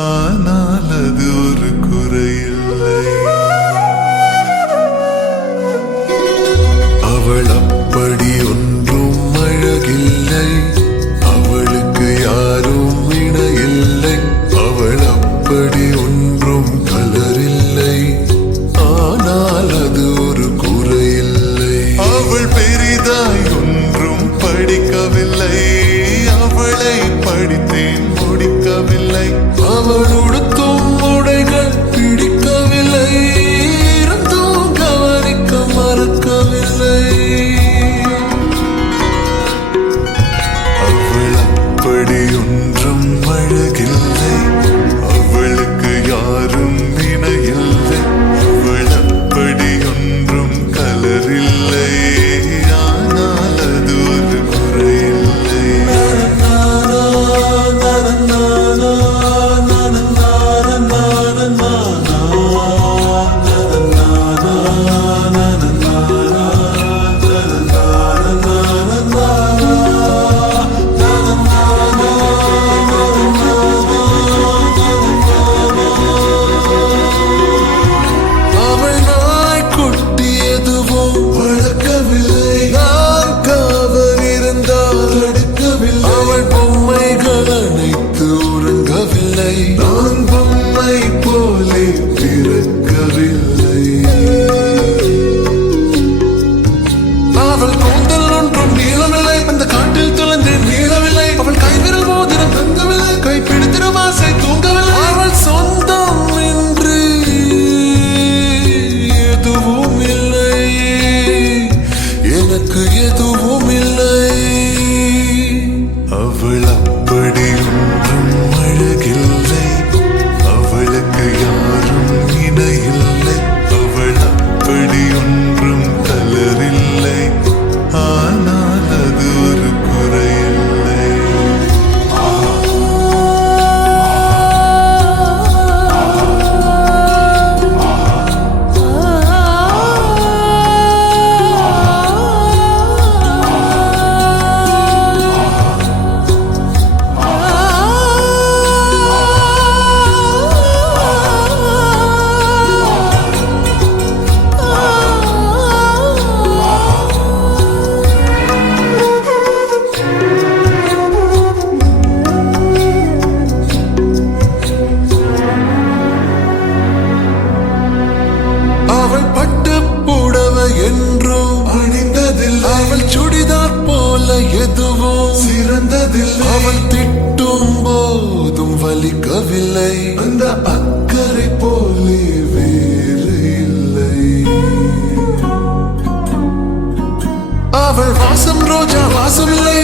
ஆனால் அது ஒரு குறையில்லை. அவள் அப்படி ஒன்றும் அழகில்லை, அவளுக்கு யாரும் இணையில்லை. அவள் அப்படி ஒன்றும் கலரில்லை, ஆனால் அது ஒரு குறையில்லை. அவள் பெரிதாய் ஒன்றும் படிக்கவில்லை, அவளை படித்தேன் முடிக்கவில்லை. அவள் உடுத்தும் உடைகள் பிடிக்கவில்லை, இருந்தும் கவனிக்க மறக்கவில்லை. அவள் அப்படி ஒன்றும் அழகில்லை, அவளுக்கு யாரும் இணையில்லை. அவள் அப்படி ஒன்றும் கலரில்லை, ஆனால் அது ஒரு குறையில்லை. அவள் பொம்மைகள் அனைத்து உறங்கவில்லை, நான் பொம்மை போலே பிறக்கவில்லை. அவள் கூந்தல் ஒன்றும் நீளவில்லை, அந்த காட்டில் தொலைந்தேன் நீளவில்லை. அவள் கைவிரல் மோதிரம் தங்கவில்லை, கைப்பிடித்திர ஆசை தூங்கவில்லை. அவள் சொந்தம் என்று எதுவும் இல்லை, எனக்கு எதுவும் இல்லை. அவள் அப்படி ஒன்றும் அழகில்லை, அவளுக்கு யாரும் இணையில்லை. அவள் அப்படி ஒன்றும் கலரில்லை, ஆனால் அது ஒரு குறையில்லை. அவள் பட்டு புடவை என்றும் அணிந்ததில்லை, அவள் சுடிதார் போல எதுவும் சிறந்ததில்லை. அவள் திட்டும் போதும் வலிக்கவில்லை, அந்த அக்கறை போலே வேறு இல்லை. அவள் வாசம் ரோஜா வாசமில்லை,